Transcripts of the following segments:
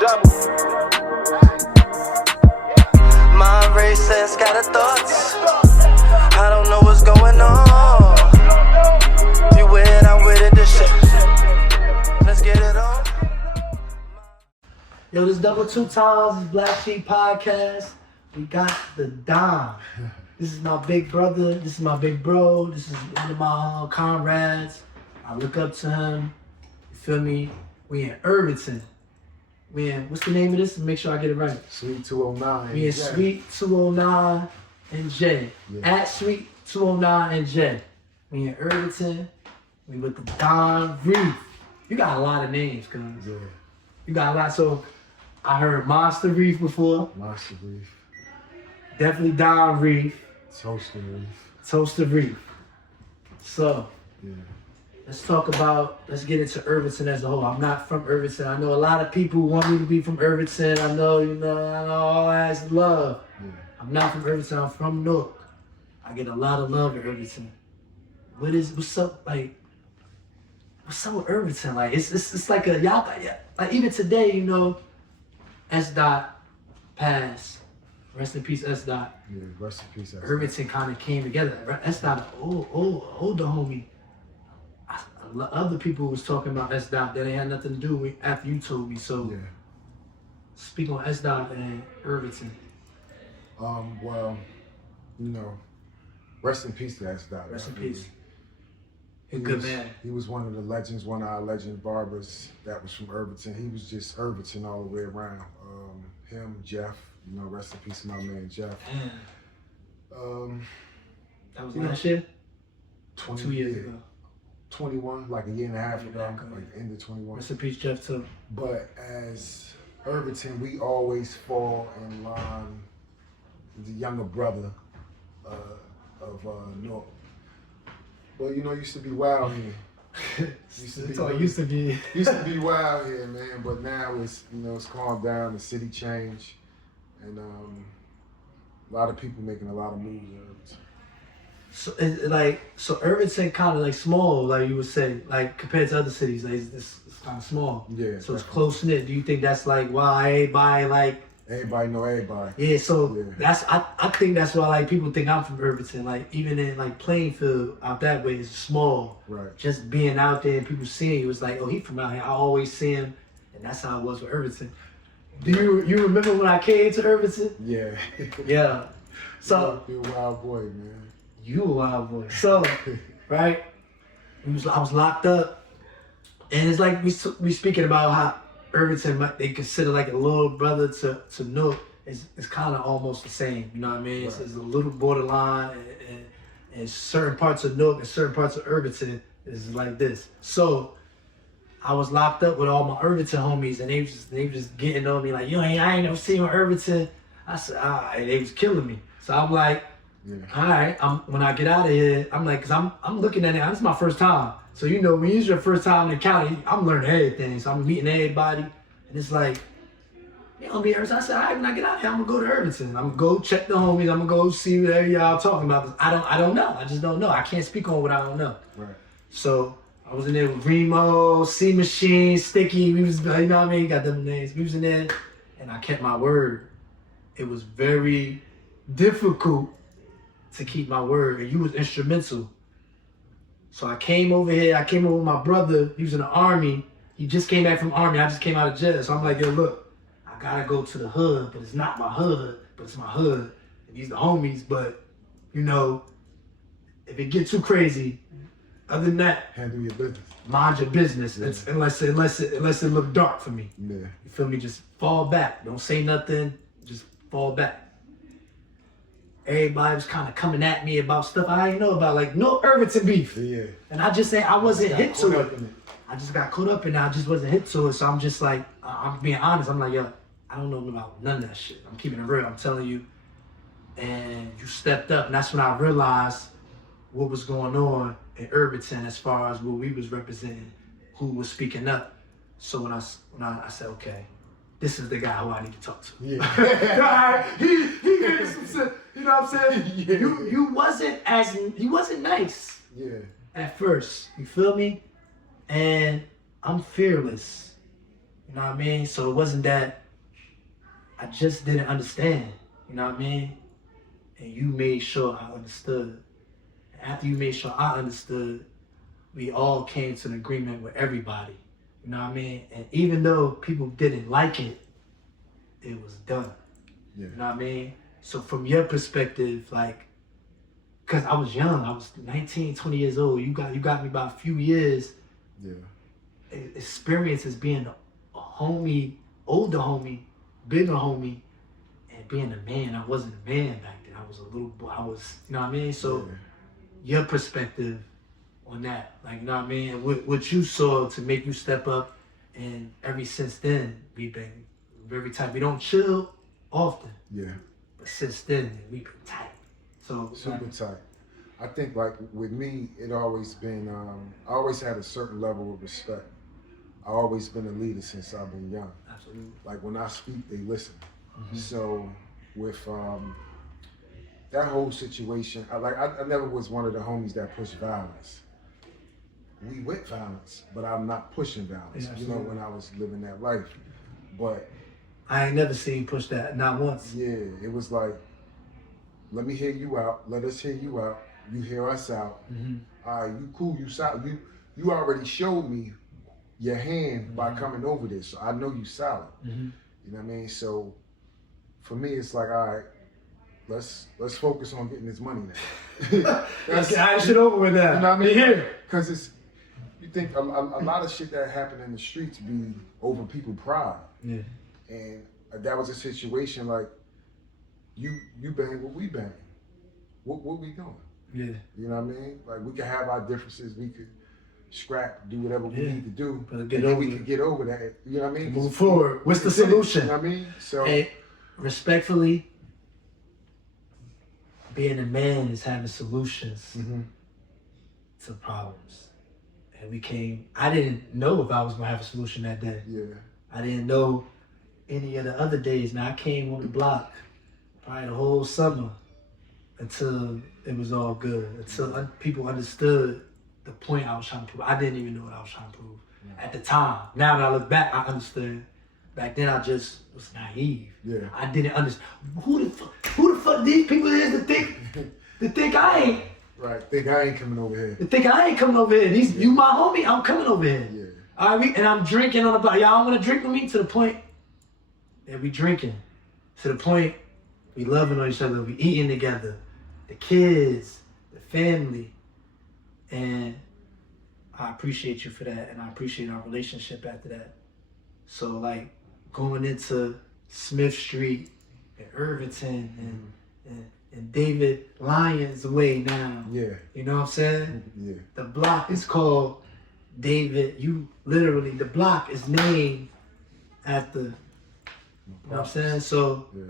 double. My race has got thoughts. I don't know what's going on. You with it, I'm with it, this shit. Let's get it on. Yo, this double 2 times, this Blacshēp podcast. We got the Don. This is my big brother. This is my big bro. This is one of my comrades. I look up to him. You feel me? We in Irvington. We in, what's the name of this? Make sure I get it right. Suite209nj. We in Suite209nj. Yeah. At Suite209nj. We in Irvington. We with the Don Reef. You got a lot of names, cuz. Yeah. You got a lot. So I heard Monster Reef before. Monster Reef. Definitely Don Reef. Toaster Reef. Toaster Reef. So Yeah. let's get into Irvington as a whole. I'm not from Irvington. I know a lot of people want me to be from Irvington. I know all that's love. Yeah. I'm not from Irvington. I'm from Newark. I get a lot of love in Irvington. What's up? Like, what's up with Irvington? Like, it's like a y'all. Like even today, S. Dot passed. Rest in peace, S. Dot. Yeah. Rest in peace. Irvington kind of came together. S. Dot, older homie. Other people was talking about S. Dot that ain't had nothing to do with after you told me. So, Yeah. speak on S. Dot and Irvington. Well, rest in peace to S. Dot. Rest in peace. He Good was, man. He was one of the legends, one of our legend barbers that was from Irvington. He was just Irvington all the way around. Him, Jeff, rest in peace to my man Jeff. That was last year? 2 years ago. 21, like a year and a half ago, Okay. like the end of 21. Rest in peace, Jeff, too. But as Irvington, we always fall in line with the younger brother of Newark. But used to be wild here. Used to be wild here, man. But now it's it's calmed down. The city changed, and a lot of people making a lot of moves in Irvington. So Irvington kind of like small, like you would say, like compared to other cities, like it's kind of small. Yeah. So it's close knit. Do you think that's like why Everybody know everybody. Yeah. So Yeah. that's I think that's why like people think I'm from Irvington. Like even in like Plainfield out that way, it's small. Right. Just being out there and people seeing you, it's like, oh, he from out here. I always see him, and that's how it was with Irvington. Do you remember when I came to Irvington? Yeah. Yeah. So you're a wild boy, man. you a wild boy. So, right? I was locked up, and it's like we speaking about how Irvington they consider like a little brother to Newark. It's kind of almost the same. You know what I mean? Right. It's a little borderline, and certain parts of Newark and certain parts of Irvington is like this. So I was locked up with all my Irvington homies, and they was just getting on me like, I ain't never seen you in Irvington. I said, they was killing me. So I'm like, Yeah. all right, when I get out of here, I'm like, cause I'm looking at it. This is my first time. So when it's your first time in the county, I'm learning everything. So I'm meeting everybody, and it's like, meet Irvington. I said, all right, when I get out of here, I'm gonna go to Irvington. I'm gonna go check the homies. I'm gonna go see whatever y'all talking about. I don't know. I just don't know. I can't speak on what I don't know. Right. So I was in there with Remo, C Machine, Sticky. We was, you know what I mean? Got them names. We was in there, and I kept my word. It was very difficult to keep my word, and you was instrumental. So I came over here. I came over with my brother. He was in the Army. He just came back from Army. I just came out of jail. So I'm like, yo, look, I gotta go to the hood, but it's not my hood, but it's my hood. And these the homies, but if it get too crazy, other than that, Handle your business. mind your business. Yeah. Unless it look dark for me. Yeah. You feel me? Just fall back. Don't say nothing. Just fall back. Everybody was kind of coming at me about stuff I didn't know about, like no Irvington beef. Yeah. And I just say I wasn't hip to it. in it. I just got caught up in it. I just wasn't hip to it. So I'm just like, I'm being honest. I'm like, yo, I don't know about none of that shit. I'm keeping it real. I'm telling you. And you stepped up, and that's when I realized what was going on in Irvington as far as what we was representing, who was speaking up. So when I said, okay, this is the guy who I need to talk to. Yeah. He gave me some shit. You know what I'm saying? Yeah. You wasn't nice Yeah. at first. You feel me? And I'm fearless. You know what I mean? So it wasn't that I just didn't understand. You know what I mean? And you made sure I understood. And after you made sure I understood, we all came to an agreement with everybody. You know what I mean? And even though people didn't like it, it was done. Yeah. You know what I mean? So from your perspective, like, cause I was young, I was 19, 20 years old. You got me by a few years. Yeah. Experience as being a homie, older homie, bigger homie, and being a man. I wasn't a man back then. I was a little boy. I was, you know what I mean? So your perspective on that, like, you know what I mean? And what you saw to make you step up, and ever since then, we've been very tight. We don't chill often. Yeah. But since then, we've been tight. So super tight. I think like with me, it always been, I always had a certain level of respect. I always been a leader since I've been young. Absolutely. Like when I speak, they listen. Mm-hmm. So with that whole situation, I never was one of the homies that pushed violence. We with violence, but I'm not pushing violence. Yeah, you know, when I was living that life. But I ain't never seen you push that, not once. yeah, it was like, let me hear you out. Let us hear you out. You hear us out. Mm-hmm. All right, you cool, you solid. You already showed me your hand by coming over this, so I know you solid. Mm-hmm. You know what I mean? So for me, it's like, all right, let's focus on getting this money now. That's I shit over with that. You know what I mean? Here. Because it's, you think a lot of shit that happened in the streets be over people pride. Yeah. And that was a situation like, you bang what we bang. What we doing? Yeah. You know what I mean? Like we could have our differences, we could scrap, do whatever we need to do, But and then we could get over that. You know what I mean? Move forward. What's the solution? You know what I mean? So Hey, respectfully, being a man is having solutions to problems. And I didn't know if I was gonna have a solution that day. yeah, I didn't know any of the other days. Now I came on the block probably the whole summer until it was all good. Until people understood the point I was trying to prove. I didn't even know what I was trying to prove at the time. Now that I look back, I understood. Back then I just was naive. yeah. I didn't understand who the fuck these people is to think I ain't. Right. Think I ain't coming over here. To think I ain't coming over here. You my homie, I'm coming over here. Yeah. All right, and I'm drinking on the block. Y'all want to drink with me? To the point that we drinking. To the point we loving on each other. We eating together. The kids, the family. And I appreciate you for that. And I appreciate our relationship after that. So like going into Smith Street and Irvington and David Lyons way now. Yeah. You know what I'm saying? Yeah. The block is called David. The block is named after, you know what I'm saying? So Yeah.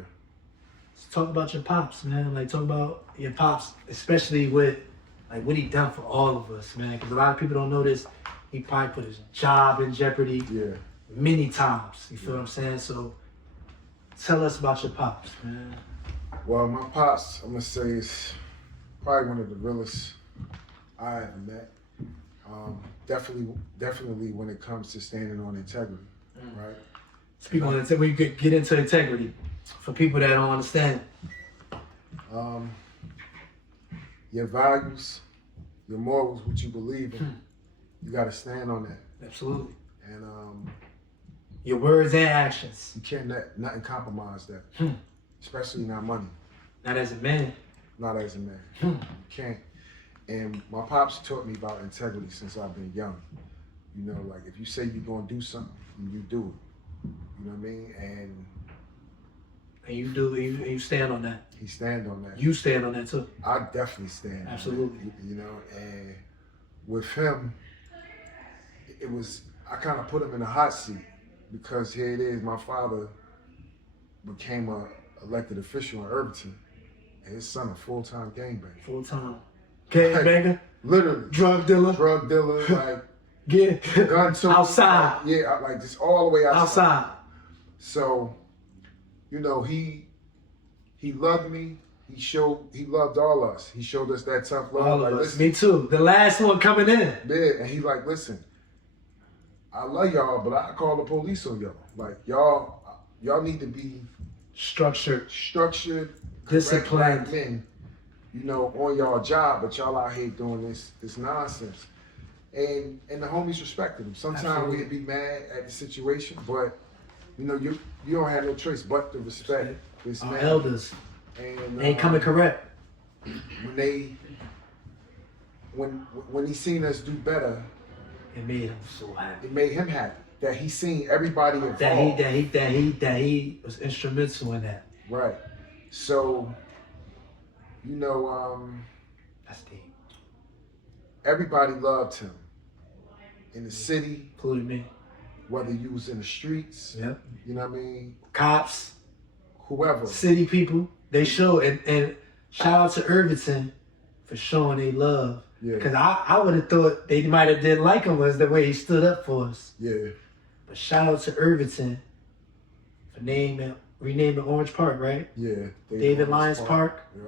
let's talk about your pops, man. Like talk about your pops, especially with like what he done for all of us, man. Because a lot of people don't know this. He probably put his job in jeopardy Yeah. many times. You feel what I'm saying? So tell us about your pops, man. Well, my pops, I'm gonna say, is probably one of the realest I ever met. Definitely when it comes to standing on integrity, right? Speak on it. We could get into integrity for people that don't understand. Your values, your morals, what you believe in, you gotta stand on that. Absolutely. And Your words and actions. you can't let nothing compromise that, especially not money. Not as a man. Not as a man. You can't. And my pops taught me about integrity since I've been young. You know, like if you say you're gonna do something, you do it. You know what I mean? And And you stand on that. he stand on that. You stand on that too. I definitely stand. Absolutely. On that, you know, and with him, it was, I kind of put him in a hot seat because here it is, my father became a elected official in Irvington, and his son a full-time gangbanger. Full time. Gangbanger. Literally. Drug dealer. Drug dealer, like Get gun toting. outside. Yeah, like just all the way outside. Outside. So, you know, he loved me. He loved all us. He showed us that tough love. All like, of us. listen, Me too. The last one coming in. yeah, and he like, listen, I love y'all, but I call the police on y'all. Like y'all need to be Structured, correct disciplined. black men, you know, on y'all job, but y'all out here doing this nonsense. And the homies respected him. Sometimes we'd be mad at the situation, but you know, you don't have no choice but to respect this Our man. elders And ain't coming correct. when he seen us do better, It made him so happy. it made him happy that he seen everybody involved. That he was instrumental in that. Right. So, you know, That's deep. everybody loved him in the city, Including me. whether you was in the streets, Yep. you know what I mean, Cops, whoever. city people, they show and shout out to Irvington for showing they love. Yeah. Because I would have thought they might have didn't like him was the way he stood up for us. Yeah. But shout out to Irvington for renaming Orange Park, right? Yeah. David Lyons Park. Yeah.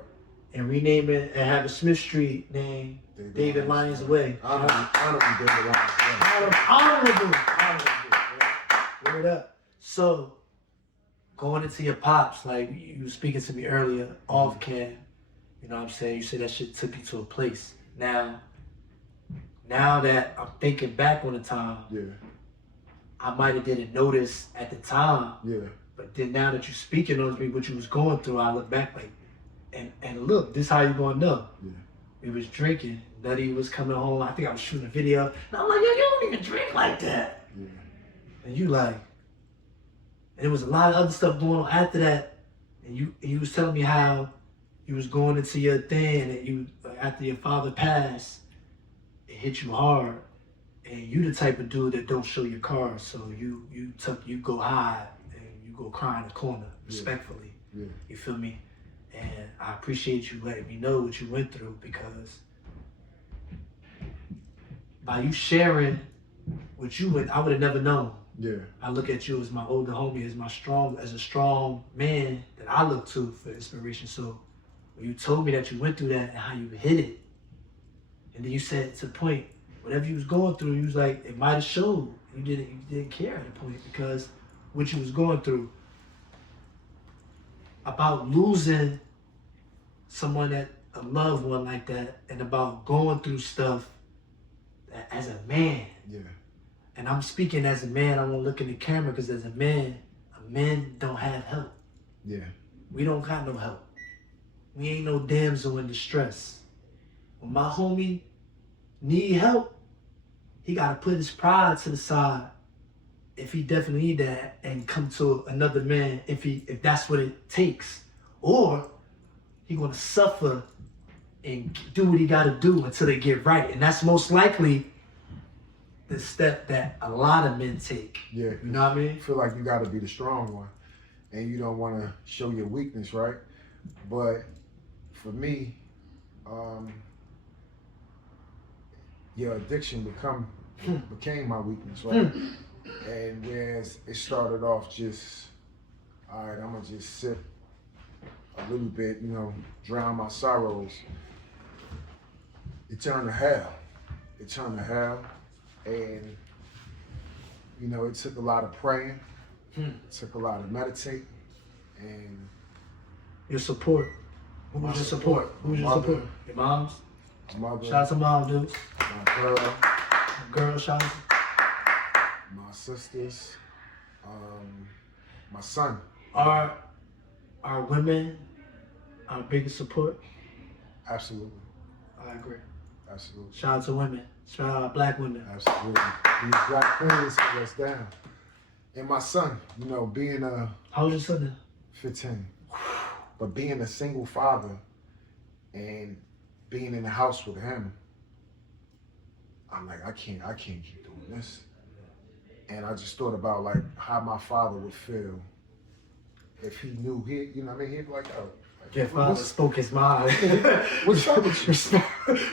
And rename it and have a Smith Street named David Lyons Way. Honorable David Lyons. Yeah. Honorable. Word up. So, going into your pops, like you were speaking to me earlier, off cam, you know what I'm saying? You said that shit took you to a place. Now that I'm thinking back on the time, Yeah. I might have didn't notice at the time, Yeah. but then now that you're speaking on me, what you was going through, I look back like, and look, this how you gonna know. Yeah. We was drinking. Nutty was coming home. I think I was shooting a video. And I'm like, yo, you don't even drink like that. Yeah. And you like, and there was a lot of other stuff going on after that. And you was telling me how you was going into your thing and you, after your father passed, it hit you hard. And you the type of dude that don't show your cards. So you go hide and you go cry in the corner, respectfully. Yeah. You feel me? And I appreciate you letting me know what you went through, because by you sharing what you went, I would have never known. Yeah. I look at you as my older homie, as a strong man that I look to for inspiration. So when you told me that you went through that and how you hit it, and then you said to the point, whatever you was going through, you was like, it might have showed. You didn't care at the point, because what you was going through, about losing someone a loved one like that, and about going through stuff as a man. Yeah. And I'm speaking as a man. I won't look in the camera, because as a man don't have help. Yeah. We don't got no help. We ain't no damsel in distress. When my homie need help, he gotta put his pride to the side, if he definitely need that, and come to another man if that's what it takes. Or he gonna suffer and do what he gotta do until they get right. And that's most likely the step that a lot of men take. Yeah. You know what I mean? You feel like you got to be the strong one, and you don't want to show your weakness, right? But for me, your addiction became my weakness, right? And whereas it started off just, all right, I'm gonna just sip a little bit, you know, drown my sorrows. It turned to hell. And you know, it took a lot of praying. It took a lot of meditating. And Your support. Who was your support? Who was your Mother. support? Your moms? my mother, Shout out to mom, dudes. my girl, Girl, shout out. my sisters, my son. Our women, our biggest support. Absolutely. I agree. Absolutely. Shout out to women. Shout out black women. Absolutely. These black queens hold us down. And my son, you know, being How old is your son now? 15, but being a single father and being in the house with him, I'm like, I can't keep doing this. And I just thought about like how my father would feel if he knew you know what I mean? He'd be like, oh, Your father spoke his mind. what's up with you?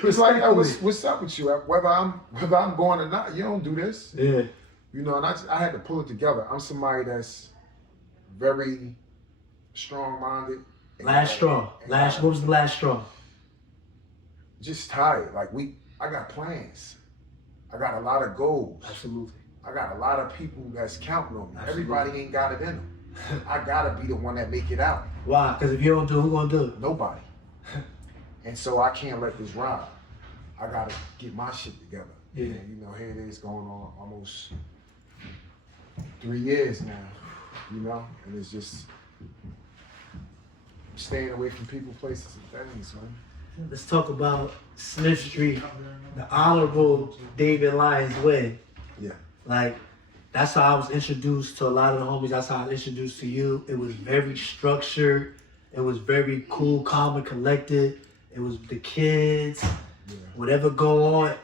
It's like, yo, what's up with you? Whether I'm going or not, you don't do this. Yeah. You know, and I had to pull it together. I'm somebody that's very strong-minded. Last straw. What was the last straw? Just tired. Like I got plans. I got a lot of goals. Absolutely. I got a lot of people that's counting on me. Absolutely. Everybody ain't got it in them. I gotta be the one that make it out. Why? Because if you don't do it, who gonna do it? Nobody. And so I can't let this ride. I gotta get my shit together. Yeah. And, you know, here it is going on almost 3 years now, you know? And it's just staying away from people, places, and things, man. Let's talk about Smith Street, the Honorable David Lyons way. Yeah. Like, that's how I was introduced to a lot of the homies. That's how I was introduced to you. It was very structured. It was very cool, calm, and collected. It was the kids, whatever go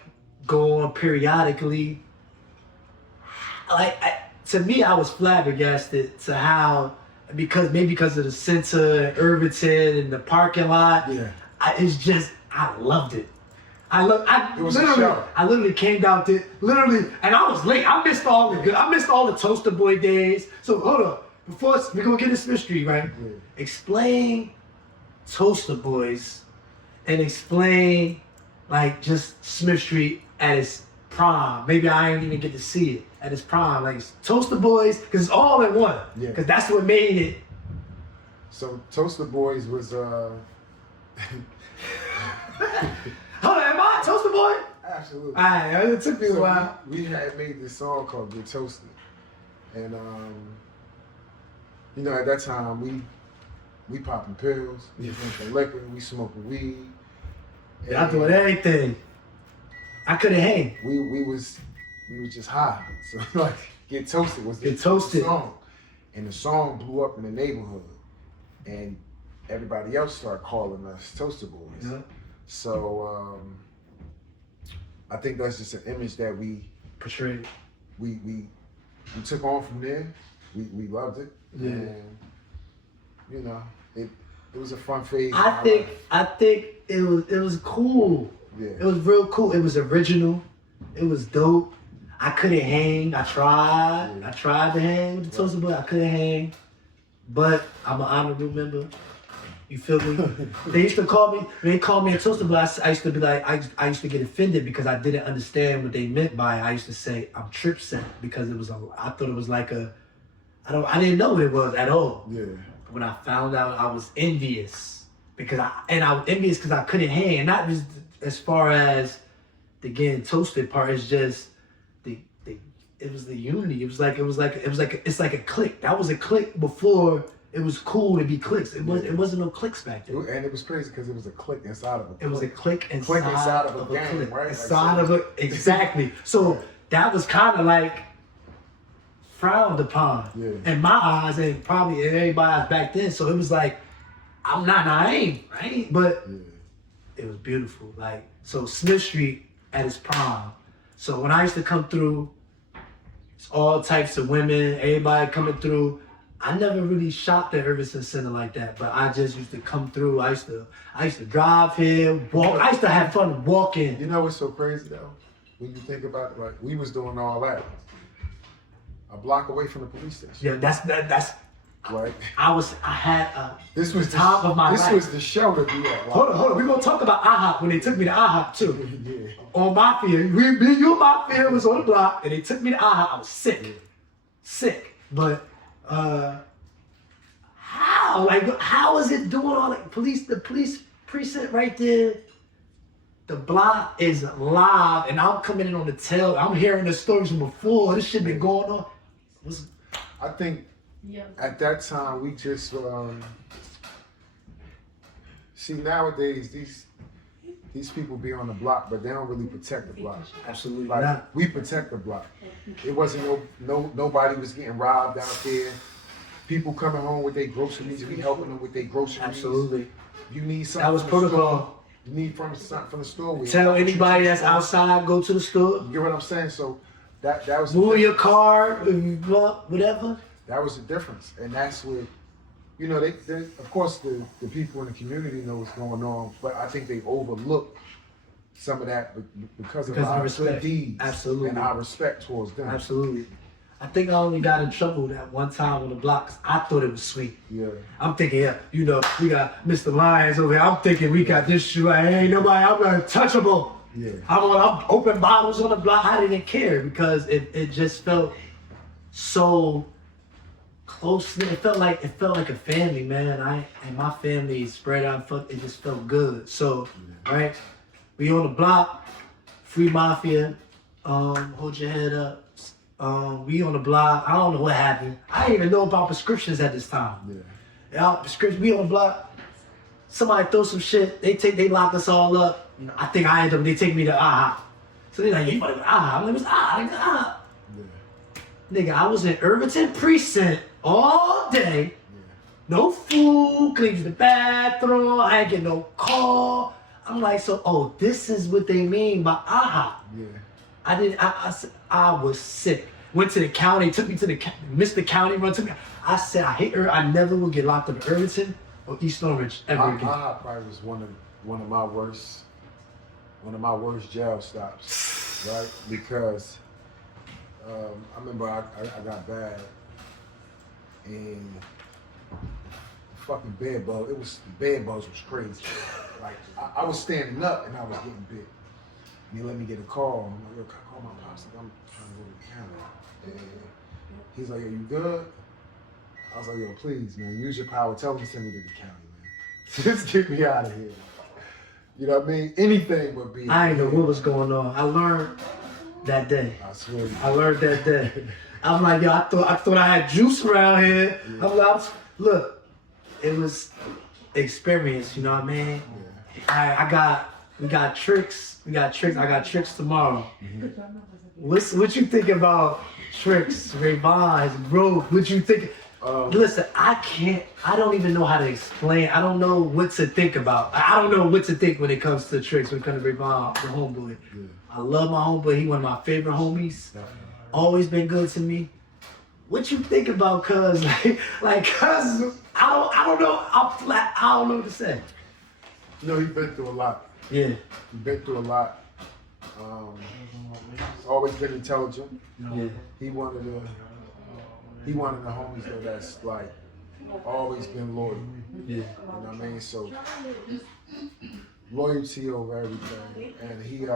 on periodically. Like, to me, I was flabbergasted to how, because of the center and Irvington and the parking lot. Yeah. I loved it. It was a show. I literally came down to and I was late. I missed all the Toaster Boy days. So hold up, before we're gonna get to Smith Street, right? Yeah. Explain Toaster Boys and explain like just Smith Street at its prime. Maybe I didn't even get to see it at its prime. Like Toaster Boys, because it's all in one. Yeah. Because that's what made it. So Toaster Boys was Hold on, am I a Toaster Boy? absolutely. Alright, it took me a So while. we had made this song called Get Toasted. And you know, at that time we popping pills, we drinking liquor, we smoking weed. I doing everything. I couldn't hang. We was just high. So like Get Toasted was Get Toasted. song. And the song blew up in the neighborhood. And everybody else started calling us Toaster Boys. Yeah. So I think that's just an image that we Portrayed. we took on from there. We loved it. Yeah. And you know, it was a fun phase. I think it was cool. Yeah. It was real cool. It was original. It was dope. I couldn't hang. I tried. Yeah. I tried to hang with the Toaster Boy. I couldn't hang. But I'm an honorable member. You feel me? They used to call me, when they called me a Toaster Boy, I used to be like, I used to get offended because I didn't understand what they meant by it. I used to say, I'm trip set, because I thought it was like I didn't know what it was at all. Yeah. When I found out, I was envious because I was envious because I couldn't hang, and not just as far as the getting toasted part. It's just it was the unity. It's like a clique. That was a clique before it was cool to be cliques. It wasn't no cliques back then. And it was crazy because it was a clique inside of a clique. It was a clique inside of a gang, clique. right? Inside of a exactly. So that was kind of like frowned upon in my eyes and probably in everybody's eyes back then. So it was like, I ain't, but it was beautiful. Like, so Smith Street at its prime. So when I used to come through, it's all types of women, everybody coming through. I never really shopped at Irvington Center like that, but I just used to come through. I used to drive here, walk. I used to have fun walking. You know what's so crazy though? When you think about it, like we was doing all that a block away from the police station. Yeah, that's. Right. This was the top of my life. This was the show to be at. Like, Hold on. We're gonna talk about IHOP when they took me to IHOP too. Yeah. On my field, me, you, and my field was on the block, and they took me to IHOP. I was sick. But how is it doing all the police precinct right there? The block is live, and I'm coming in on the tail. I'm hearing the stories from before. This shit been going on. I think at that time we just see nowadays these people be on the block, but they don't really protect the block. Absolutely Like not. we protect the block. It wasn't nobody was getting robbed out there. People coming home with their groceries, we helping them with their groceries. Absolutely. You need something. That was from the store, protocol. you need something from the store. we Tell help you anybody to the that's store. outside, go to the store. You get what I'm saying? So that was the Move your difference. car, whatever. That was the difference, and that's what, you know, they of course the people in the community know what's going on, but I think they overlook some of that because of our good deeds. Absolutely. And our respect towards them. Absolutely. I think I only got in trouble that one time on the block 'cause I thought it was sweet. Yeah. I'm thinking, we got Mr. Lyons over here. I'm thinking we got this shoe. Ain't nobody, I'm untouchable. Yeah. I'm open bottles on the block. I didn't care because it just felt so close. It felt like a family, man. And my family spread out. It just felt good. So, right, we on the block, free mafia. Hold your head up. We on the block. I don't know what happened. I didn't even know about prescriptions at this time. Yeah. Prescription. We on the block. Somebody throw some shit. They lock us all up. You know, I think I end up. They take me to AHA. So they're like, you want to go to AHA? I'm like, what's AHA? Nigga, I was in Irvington precinct all day. No food, clean the bathroom. I ain't get no call. I'm like, so, this is what they mean by AHA. I was sick. Went to the county, took me to the missed the county run. Took me. I said, I hate her. I never will get locked up in Irvington or East Orange ever again. AHA probably was one of my worst jail stops, right? Because I remember I got bad and fucking bed bugs. The bed bugs was crazy. Like I was standing up and I was getting bit. And he let me get a call. I'm like, yo, call my pops. Like, I'm trying to go to the county. And he's like, yo, you good? I was like, yo, please, man, use your power. Tell him to send me to the county, man. Just get me out of here. You know what I mean? Anything would be. I didn't know what was going on. I learned that day. I swear. I learned that day. I'm like, yo, I thought I had juice around here. Yeah. Look, it was experience. You know what I mean? Yeah. We got tricks. I got tricks tomorrow. Mm-hmm. What you think about tricks, Rayvon, his growth? What you think? Listen, I don't even know how to explain. I don't know what to think about. I don't know what to think when it comes to tricks, when it comes to Rayvon, the homeboy. Yeah. I love my homeboy. He one of my favorite homies. Always been good to me. What you think about Cuz? Like Cuz, I don't know. I don't know what to say. You know, he's been through a lot. Yeah. He's been through a lot. He's always been intelligent. Yeah. He one of the homies that's like always been loyal. Yeah. You know what I mean? So loyalty over everything. And he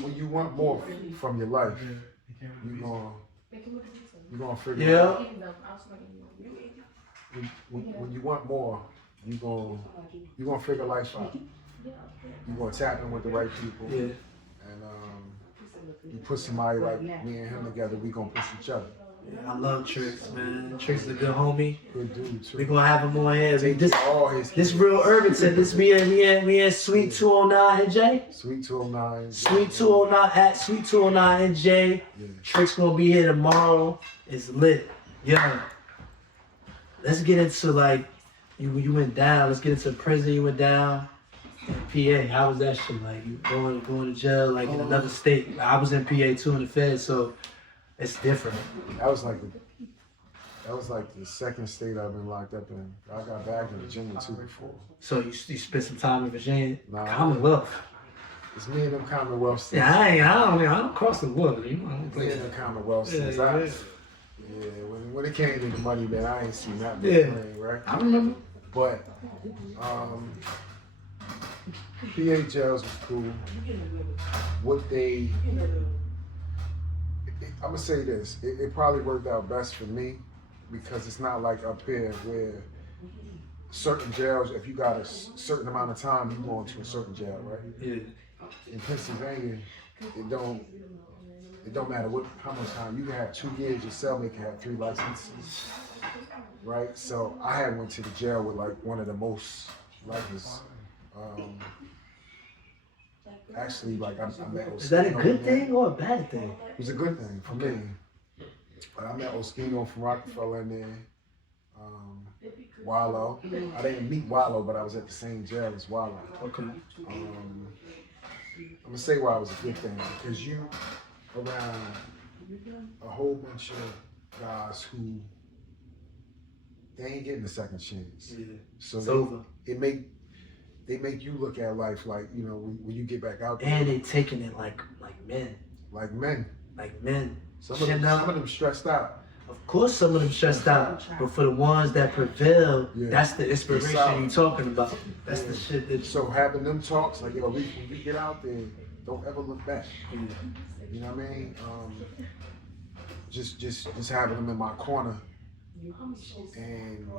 when you want more from your life, you're gonna figure it out. When you want more, you're gonna figure life out. You're gonna tap in with the right people. Yeah. And you put somebody like me and him together, we gonna push each other. Yeah, I love Tricks, man. Tricks is a good homie. Good dude too. We gonna have him on here. This real Irvington. This we in Suite209nj. Suite209. Suite209 at Suite209nj. Yeah. Tricks gonna be here tomorrow. It's lit. Yeah. Let's get into like you went down. Let's get into prison. You went down. PA, how was that shit? Like you going to jail like in another state. I was in PA too in the Fed, so it's different. That was like the second state I've been locked up in. I got back in Virginia too before. So you spent some time in Virginia? Nah, Commonwealth. It's me and them Commonwealth states. Yeah, I don't cross the water. You know, me and them Commonwealth states. Yeah, when it came to the money, man, I ain't seen that thing, right? I remember. But PA jails was cool. I'm gonna say this, it probably worked out best for me because it's not like up here where certain jails, if you got a certain amount of time, you go into a certain jail, right? Yeah. In Pennsylvania, it don't matter how much time. You can have 2 years, your cellmate can have 3 licenses, right? So I had went to the jail with like one of the most licenses. Actually, like I met Oskino. Is that a good thing or a bad thing? It was a good thing for me. I met Oskino from Rockefeller in there. Wallow. I didn't meet Wallow, but I was at the same jail as Wallow. Okay. I'm gonna say why it was a good thing because you around a whole bunch of guys who they ain't getting a second chance. Yeah. So they make you look at life like, you know, when you get back out there. And they taking it like men. Like men. Like men. Some of them stressed out. Of course, some of them stressed out, but for the ones that prevail, that's the inspiration you talking about. That's the shit that. So having them talks, like, yo, Reef, when you get out there, don't ever look back. You know what I mean? Just having them in my corner. And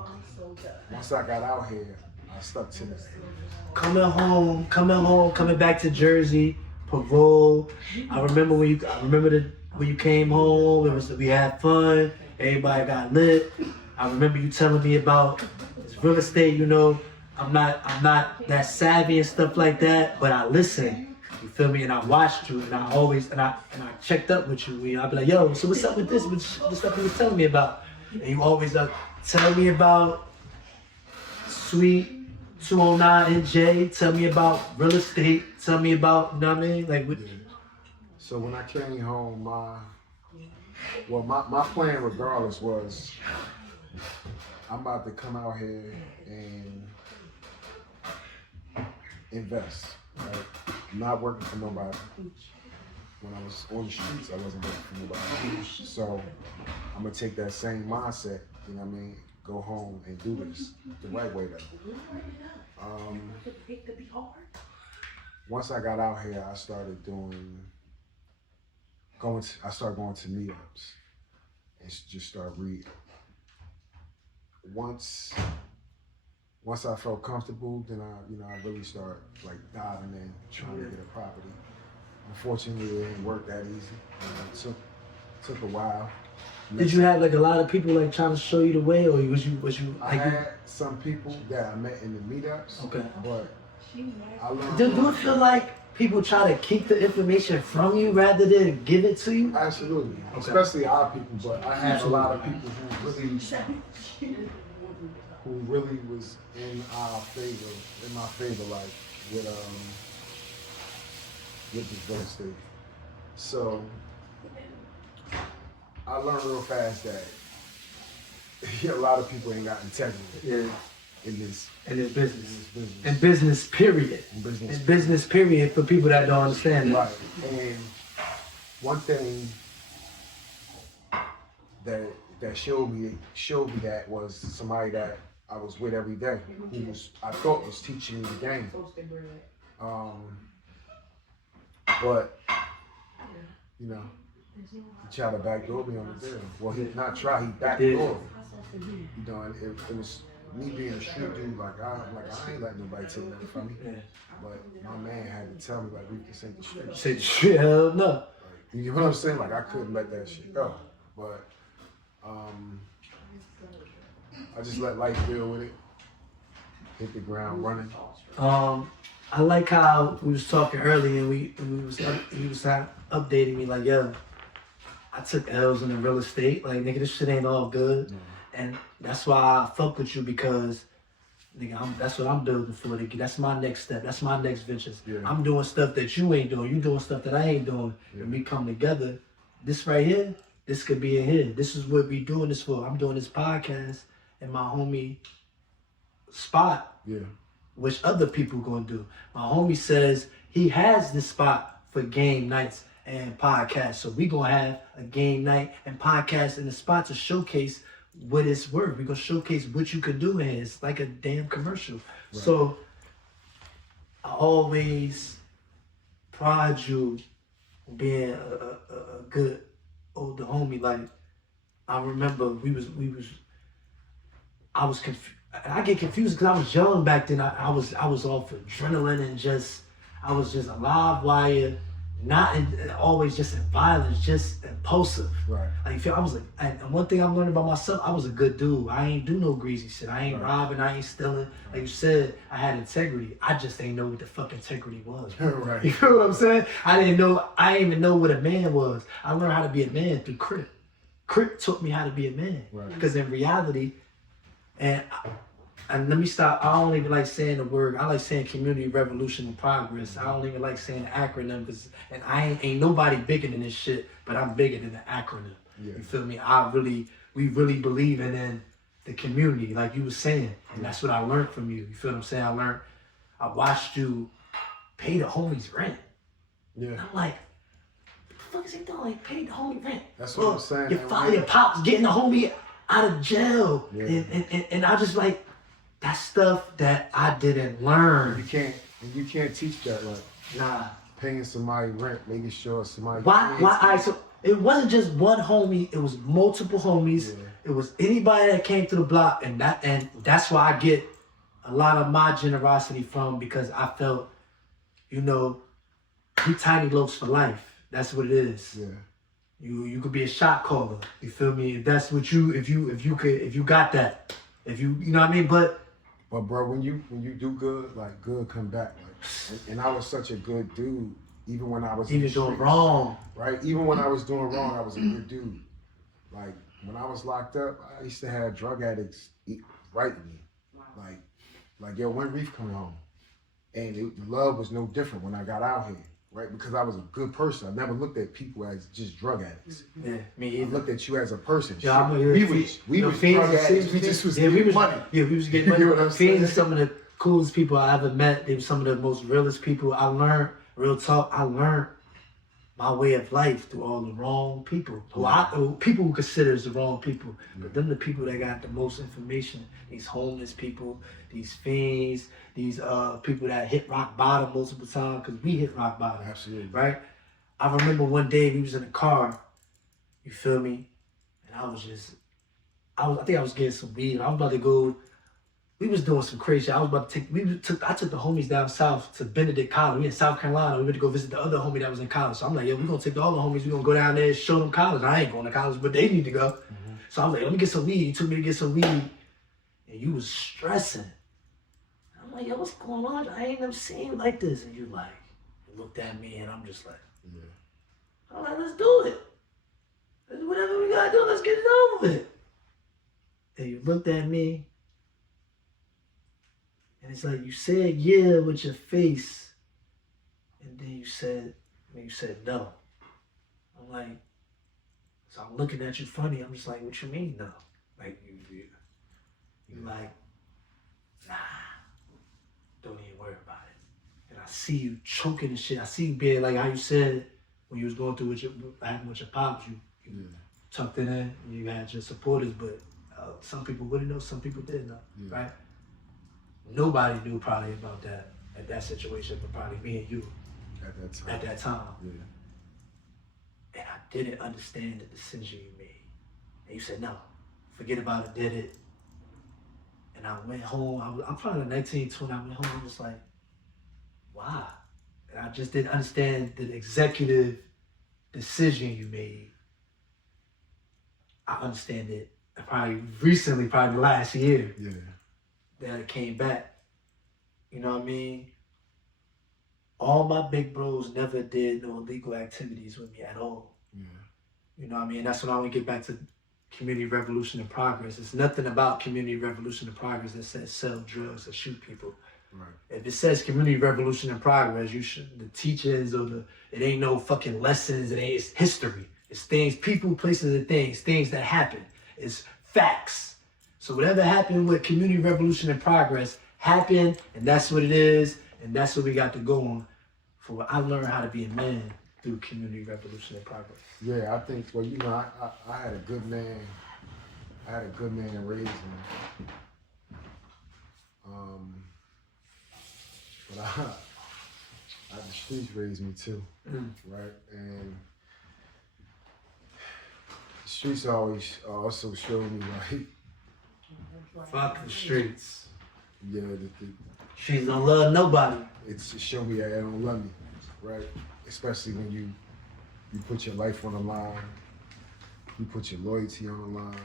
once I got out here, I stuck to that. Coming back to Jersey, parole. I remember when you came home. We had fun. Everybody got lit. I remember you telling me about this real estate. You know, I'm not that savvy and stuff like that, but I listened. You feel me? And I watched you, and I checked up with you. I'd be like, yo, so what's up with this? The stuff you was telling me about. And you always tell me about Suite209nj. Tell me about real estate. Tell me about, you know what I mean? Like, what? So when I came home, my plan regardless was I'm about to come out here and invest. Right? I'm not working for nobody. When I was on the streets, I wasn't working for nobody. So I'm gonna take that same mindset, you know what I mean? Go home and do this the right way though. Once I got out here, I started going to meetups and just start reading. Once I felt comfortable, then I really started like diving in, trying to get a property. Unfortunately, it didn't work that easy. It took a while. Did you have like a lot of people like trying to show you the way, or was you? I had some people that I met in the meetups. Okay. But I learned. Do it feel like people try to keep the information from you rather than give it to you? Absolutely. Okay. Especially our people, but I had a lot of people who really was in my favor, like with this real estate. So I learned real fast that a lot of people ain't got integrity in this business. In business, period. In business, period, for people that don't understand it. Right. And one thing that showed me that was somebody that I was with every day, who I thought was teaching me the game. But you know, he tried to backdoor me on the deal. Well, he not try, he backdoor. You know, and it was me being a street dude. Like I ain't letting nobody take nothing from me. But my man had to tell me like, we can say the street. Say the street, hell no. Like, you know what I'm saying? Like I couldn't let that shit go. But I just let life deal with it. Hit the ground running. I like how we was talking earlier, and he was updating me like, yo, I took L's in the real estate. Like, nigga, this shit ain't all good. And that's why I fuck with you, because nigga, that's what I'm building for. Nigga. That's my next step. That's my next ventures. I'm doing stuff that you ain't doing. You doing stuff that I ain't doing. And we come together. This right here, this could be in here. This is what we doing this for. I'm doing this podcast in my homie spot. Which other people gonna do. My homie says he has this spot for game nights and podcasts. So we gonna have a game night and podcast in the spot to showcase what it's worth. We gonna showcase what you could do in here. It's like a damn commercial. Right. So I always pride you being a good older homie. Like, I remember I was confused. I get confused because I was young back then. I was off adrenaline and I was just a live wire, not always just in violence, just impulsive. Right. Like, I was like, and one thing I'm learning about myself, I was a good dude. I ain't do no greasy shit. I ain't robbing. I ain't stealing. Like you said, I had integrity. I just ain't know what the fuck integrity was. Right. You know what I'm saying? I didn't even know what a man was. I learned how to be a man through Crip. Crip taught me how to be a man. Right. Because in reality, and let me stop. I don't even like saying the word. I like saying community revolution and progress. I don't even like saying the acronym, and I ain't nobody bigger than this shit, but I'm bigger than the acronym. You feel me? We really believe in the community, like you were saying, and that's what I learned from you. You feel what I'm saying? I watched you pay the homies rent. Yeah. I'm like, fuck is he doing? He paid the homie rent. That's what I'm saying. Your pops getting the homie out of jail. Yeah. And I just like, that's stuff that I didn't learn. You can't teach that, like, Nah. paying somebody rent, making sure somebody. Why? So it wasn't just one homie. It was multiple homies. Yeah. It was anybody that came to the block, and that's why I get a lot of my generosity from, because I felt, you know, we tiny loafs for life. That's what it is. Yeah. You could be a shot caller. You feel me? If that's what you got that, you know what I mean. But bro, when you do good, like good come back. Like, and I was such a good dude, even when I was even doing wrong. Right? Even when I was doing wrong, I was a good dude. Like when I was locked up, I used to have drug addicts writing me. Like yo, when Reef coming home? And love was no different when I got out here, right? Because I was a good person. I never looked at people as just drug addicts. Yeah, me either. I looked at you as a person. Yeah, we was drug addicts. We just was getting money. Yeah, we was getting money. You know what I'm saying? Fiends are some of the coolest people I ever met. They were some of the most realest people. I learned, real talk, I learned my way of life through all the wrong people. People who consider as the wrong people. But them the people that got the most information. These homeless people, these fiends, these people that hit rock bottom multiple times, because we hit rock bottom. Absolutely. Right? I remember one day we was in a car, you feel me? And I think I was getting some weed. I was about to go, we was doing some crazy shit. I took the homies down south to Benedict College. We in South Carolina. We went to go visit the other homie that was in college. So I'm like, yo, we're gonna take all the homies, we're gonna go down there and show them college. I ain't going to college, but they need to go. Mm-hmm. So I was like, let me get some weed. He took me to get some weed. And you was stressing. I'm like, yo, what's going on? I ain't never seen you like this. And you looked at me and I'm just like, I'm like, let's do it. Whatever we gotta do, let's get it over with. And you looked at me. And it's like you said yeah with your face, and then you said no. I'm like, so I'm looking at you funny. I'm just like, what you mean no? Like you like, nah, don't even worry about it. And I see you choking and shit. I see you being like how you said when you was going through with your pops, you tucked it in. You had your supporters, but some people wouldn't know, some people didn't know, right? Nobody knew probably about that at that situation, but probably me and you at that time. Yeah. And I didn't understand the decision you made. And you said, no, forget about it, did it. And I went home, I'm probably 19, 20, I went home, I was like, why? And I just didn't understand the executive decision you made. I understand it probably recently, probably last year. Yeah. That it came back. You know what I mean? All my big bros never did no illegal activities with me at all. Yeah. You know what I mean? That's when I want to get back to community revolution and progress. It's nothing about community revolution and progress that says sell drugs or shoot people. Right. If it says community revolution and progress, the teachings it ain't no fucking lessons, it's history. It's things, people, places, and things that happen. It's facts. So whatever happened with community revolution and progress happened, and that's what it is, and that's what we got to go on for. I learned how to be a man through community revolution and progress. Yeah, I think, well, you know, I had a good man. I had a good man raising me. But the streets raised me too, right? And the streets always also showed me, like, fuck the streets. Yeah, streets don't love nobody. It's show me that they don't love me, right? Especially when you put your life on the line, you put your loyalty on the line,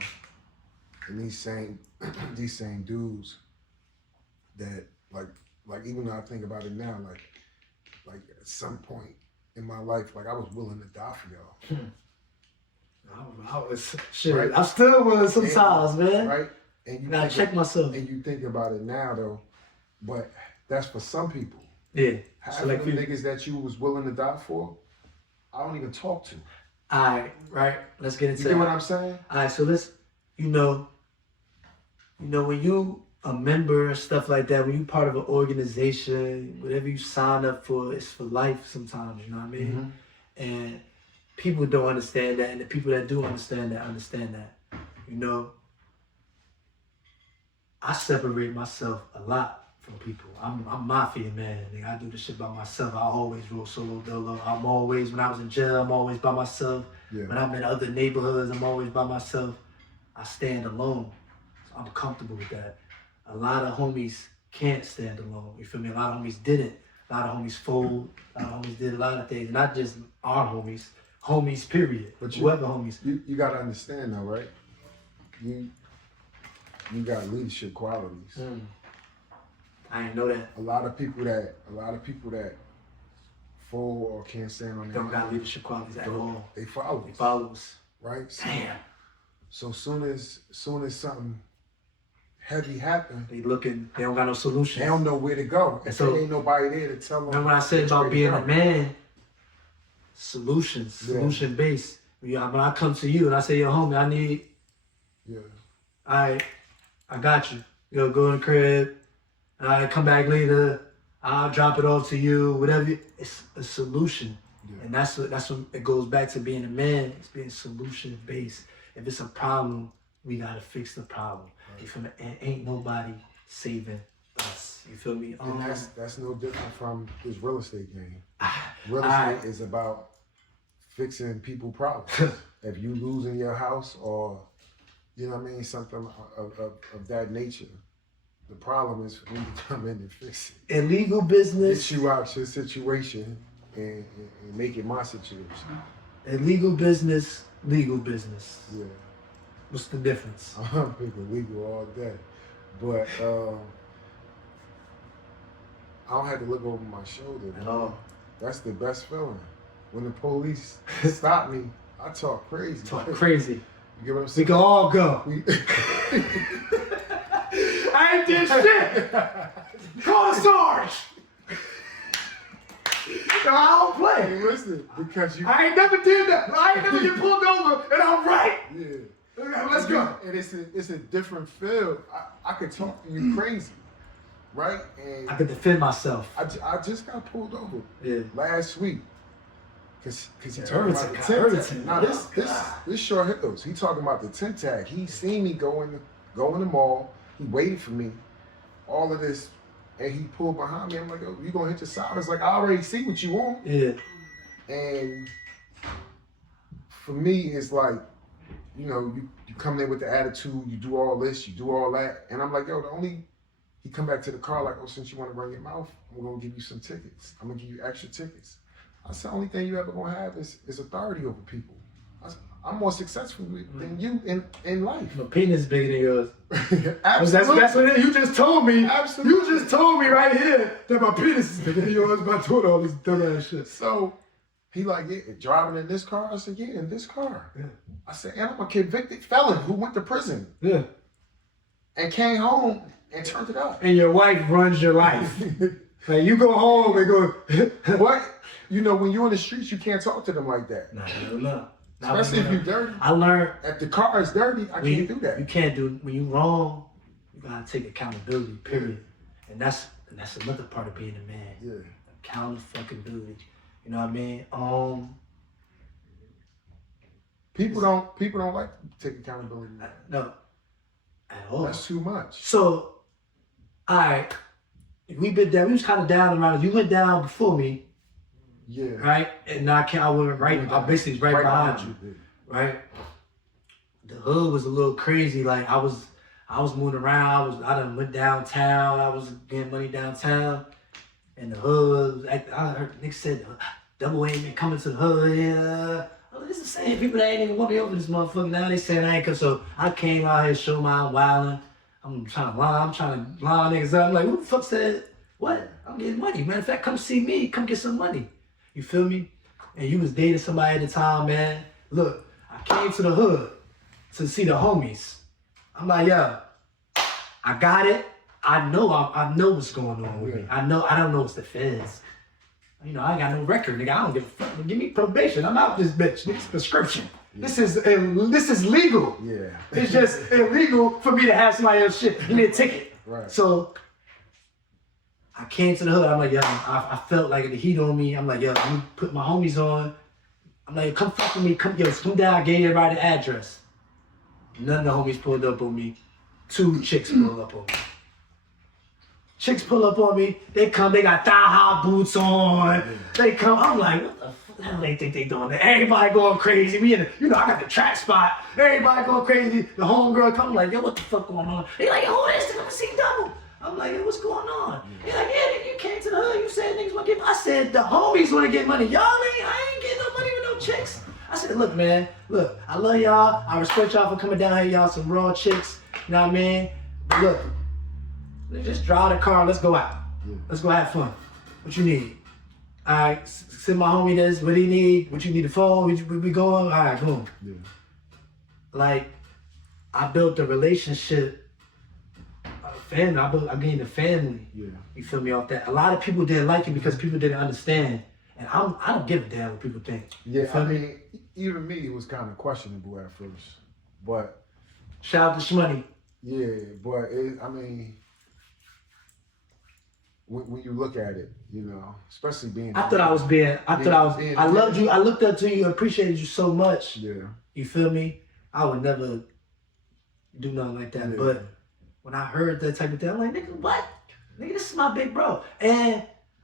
and these same dudes that like even though I think about it now, like at some point in my life, like I was willing to die for y'all. I was shit. Right? I still was sometimes, man. Right. And you gotta check myself. And you think about it now though, but that's for some people. Yeah. Half of the niggas that you was willing to die for, I don't even talk to. Alright, right. Let's get into it. You know what I'm saying? Alright, so let's, you know, when you a member, stuff like that, when you part of an organization, whatever you sign up for, it's for life sometimes, you know what I mean? Mm-hmm. And people don't understand that, and the people that do understand that. You know, I separate myself a lot from people. I'm mafia man. Nigga, I do this shit by myself. I always roll solo dolo. I'm always, when I was in jail, I'm always by myself. Yeah. When I'm in other neighborhoods, I'm always by myself. I stand alone. So I'm comfortable with that. A lot of homies can't stand alone. You feel me? A lot of homies didn't. A lot of homies fold. A lot of homies did a lot of things. Not just our homies. Homies, period. But whoever homies. You gotta understand though, right? You got leadership qualities. I didn't know that. A lot of people that fold or can't stand on their Don't got leadership qualities at all. They follow. They follows. Right? So, Damn. So soon as something heavy happens, They don't got no solution. they don't know where to go. And so there ain't nobody there to tell them. Remember when I said about being a man? Solutions, Yeah. solution based. When I come to you and I say, yo, homie, I need, Yeah. I got you. Yo, go in the crib. I come back later. I'll drop it off to you. Whatever. It's a solution, Yeah. and that's what it goes back to being a man. It's being solution based. If it's a problem, we gotta fix the problem. You feel me? And ain't nobody saving us. You feel me? And that's no different from this real estate game. Real estate is about fixing people problems. If you losing your house or, you know what I mean, something of that nature, the problem is for me to come in and fix it. Illegal business. Get you out your situation and make it my situation. Illegal business, legal business. Yeah. What's the difference? I'm thinking legal all day. But I don't have to look over my shoulder. At all. That's the best feeling. When the police stop me, I talk crazy. Talk crazy. You get what I'm We saying? can all go. We- I ain't did shit. Call Sarge. No, I don't play. Hey, listen, because you. I ain't never did that. I ain't never get pulled over, and I'm right. Yeah. Let's go. And it's a different feel. I could talk to you crazy, right? And I could defend myself. I just got pulled over Yeah. last week. Cause he Yeah, talking about the Irvington. 10 tag. Now this short hills. He talking about the 10 tag. He seen me go in the mall. He waited for me. All of this, and he pulled behind me. I'm like, oh, you gonna hit the side? It's like I already see what you want. Yeah. And for me, it's like, you know, you come there with the attitude. You do all this, you do all that, and I'm like, yo, he come back to the car like, oh, since you want to run your mouth, I'm gonna give you some tickets. I'm gonna give you extra tickets. I said, the only thing you ever gonna have is authority over people. I'm more successful than you in life. My penis is bigger than yours. Absolutely. That's what it is. You just told me. Absolutely. You just told me right here that my penis is bigger than yours by doing all this dumbass shit. So he like, yeah, driving in this car? I said, yeah, in this car. Yeah. I said, and I'm a convicted felon who went to prison Yeah. and came home and turned it up. And your wife runs your life. Like you go home and go. What? You know, when you're in the streets, you can't talk to them like that. No. Especially if you're dirty. I learned. If the car is dirty, I can't do that. You can't do when you wrong. You gotta take accountability. Period. And that's another part of being a man. Yeah. Accountability. You know what I mean? People don't like to take accountability. No. At all. That's too much. So, all right. We was kind of down around. You went down before me. Yeah. Right? And I went right. I basically was right behind you. Right? The hood was a little crazy. Like I was moving around. I done went downtown. I was getting money downtown. And the hood, I heard niggas said double ain't been coming to the hood. Yeah. This is the same people that ain't even want me over this motherfucker. Now they saying I ain't come. So I came out here, show my wilding. I'm trying to line niggas up. I'm like, who the fuck said what? I'm getting money. Matter of fact, come see me. Come get some money. You feel me? And you was dating somebody at the time, man. Look, I came to the hood to see the homies. I'm like, yo, I got it. I know what's going on with me. I don't know it's the feds. You know, I ain't got no record, nigga. I don't give a fuck. Give me probation. I'm out this bitch. This prescription. Yeah. This is legal. Yeah. It's just illegal for me to have somebody else shit. Give me a ticket. Right. So I came to the hood. I'm like, yo, I felt like the heat on me. I'm like, yo, let me put my homies on. I'm like, come fuck with me, come down, I gave everybody the address. None of the homies pulled up on me. 2 chicks pulled up on me. Chicks pull up on me, they come, they got thigh-high boots on. They come, I'm like, what the fuck do they think they doing? Everybody going crazy. Me and I got the track spot. Everybody going crazy. The homegirl come like, yo, what the fuck going on? They like, yo, who is this? Come see double. I'm like, yo, what's going on? He like, yeah, nigga, you came to the hood, you said niggas want to get money. I said, the homies want to get money. I ain't getting no money with no chicks. I said, look, man, look, I love y'all. I respect y'all for coming down here. Y'all some raw chicks. You know what I mean? But look, let's just drive the car. Let's go out. Let's go have fun. What you need? All right, send my homie this. What he need? What you need? The phone? We going? All right, boom. Yeah. Like, I built a relationship, a family. I gained a family. Yeah. You feel me off that? A lot of people didn't like it because people didn't understand. And I don't give a damn what people think. Yeah, I mean, even me, it was kind of questionable at first. But shout out to Shmoney. Yeah, but I mean, when you look at it, you know, especially being. I loved you. I looked up to you. Appreciated you so much. Yeah. You feel me? I would never do nothing like that. Yeah. But when I heard that type of thing, I'm like, nigga, what? Nigga, this is my big bro. And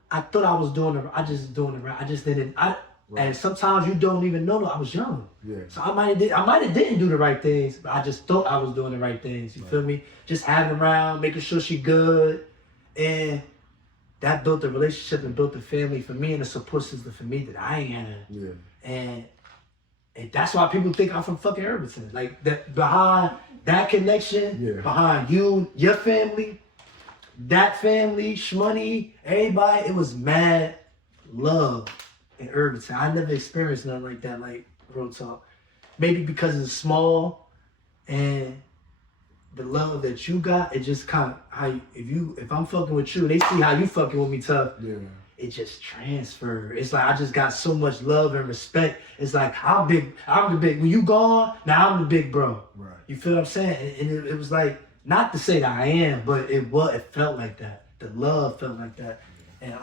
I thought I was doing it. I just doing it right. I just didn't. Right. And sometimes you don't even know that I was young. Yeah. So I might have didn't do the right things, but I just thought I was doing the right things. You feel me? Just having around, making sure she good, and that built a relationship and built a family for me and a support system for me that I ain't had. Yeah. And that's why people think I'm from fucking Irvington. Like that behind that connection, behind you, your family, that family, Shmoney, everybody, it was mad love in Irvington. I never experienced nothing like that, like real talk. Maybe because it's small and the love that you got, it just kind of, if I'm fucking with you, they see how you fucking with me tough. Yeah. It just transferred. It's like I just got so much love and respect. It's like I'm the big. When you gone, now I'm the big bro. Right. You feel what I'm saying? And it was like, not to say that I am, but it felt like that. The love felt like that. And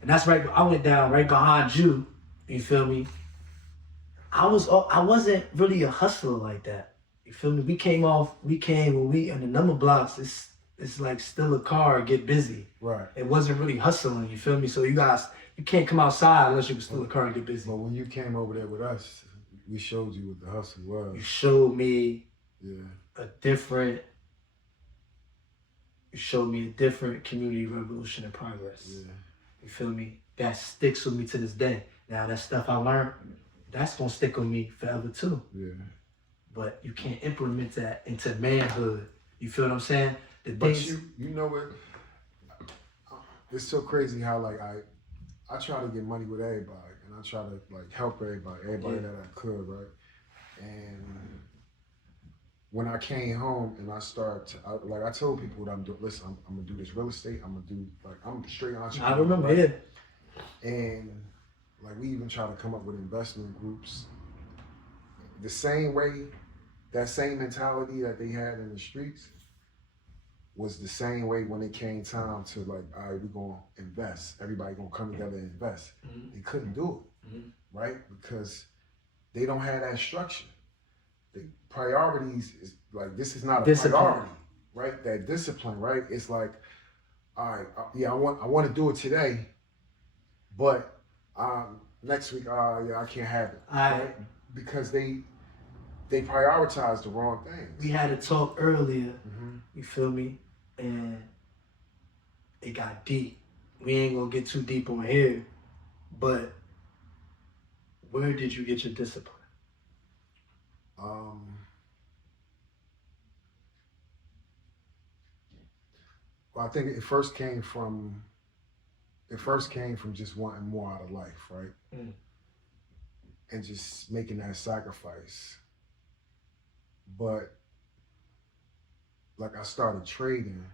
and that's right. I went down right behind you. You feel me? I wasn't really a hustler like that. You feel me? We came when we in the number blocks. It's like still a car, get busy. Right. It wasn't really hustling. You feel me? So you can't come outside unless you can steal a car and get busy. But when you came over there with us, we showed you what the hustle was. You showed me a different community revolution in progress. Yeah. You feel me? That sticks with me to this day. Now that stuff I learned, that's gonna stick with me forever too. Yeah. But you can't implement that into manhood. You feel what I'm saying? But you know what? It's so crazy how like I try to get money with everybody, and I try to like help everybody that I could, right? And when I came home and I told people what I'm doing. Listen, I'm gonna do this real estate. I'm straight entrepreneur. I remember it. And like we even try to come up with investment groups. The same way, that same mentality that they had in the streets was the same way when it came time to like, all right, we're gonna invest. Everybody gonna come together and invest. Mm-hmm. They couldn't do it, right? Because they don't have that structure. The priorities is like, this is not a priority, right? That discipline, right? It's like, all right, I want to do it today, but next week, I can't have it, right? Because they prioritize the wrong things. We had a talk earlier, you feel me? And it got deep. We ain't gonna get too deep on here, but where did you get your discipline? Well, I think it first came from just wanting more out of life, right? Mm. And just making that sacrifice. But like I started trading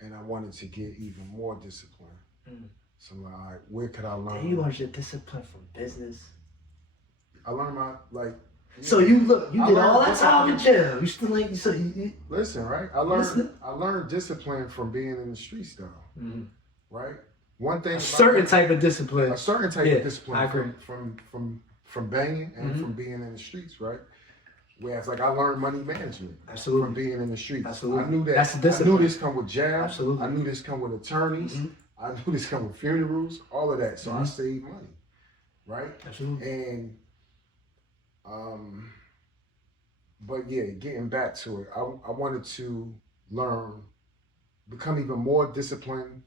and I wanted to get even more discipline. Mm. So I'm like, all right, where could I learn? And you learned your discipline from business? I learned So you did all that time in jail. You still ain't, listen, right? I learned discipline from being in the streets though, right? one thing A certain type of discipline. A certain type of discipline. I agree. From banging and from being in the streets, right? Whereas, like, I learned money management from being in the streets. Absolutely. I knew that. That's discipline. I knew this come with jail. Absolutely. I knew this come with attorneys. I knew this come with funerals. All of that. So I saved money, right? Absolutely. And but yeah, getting back to it, I wanted to learn, become even more disciplined,